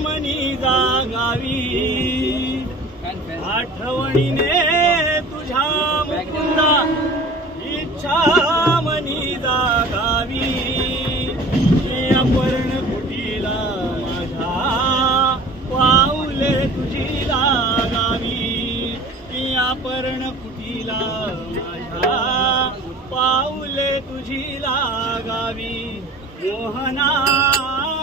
मनी जागावी. आठवणीने तुझ्या मुकुंदा इच्छा मनी जागावी. अपर्ण कुटीला माझा पाऊले तुझी लागावी. अपर्ण कुटीला माझा पाऊले तुझी लागावी. योहना।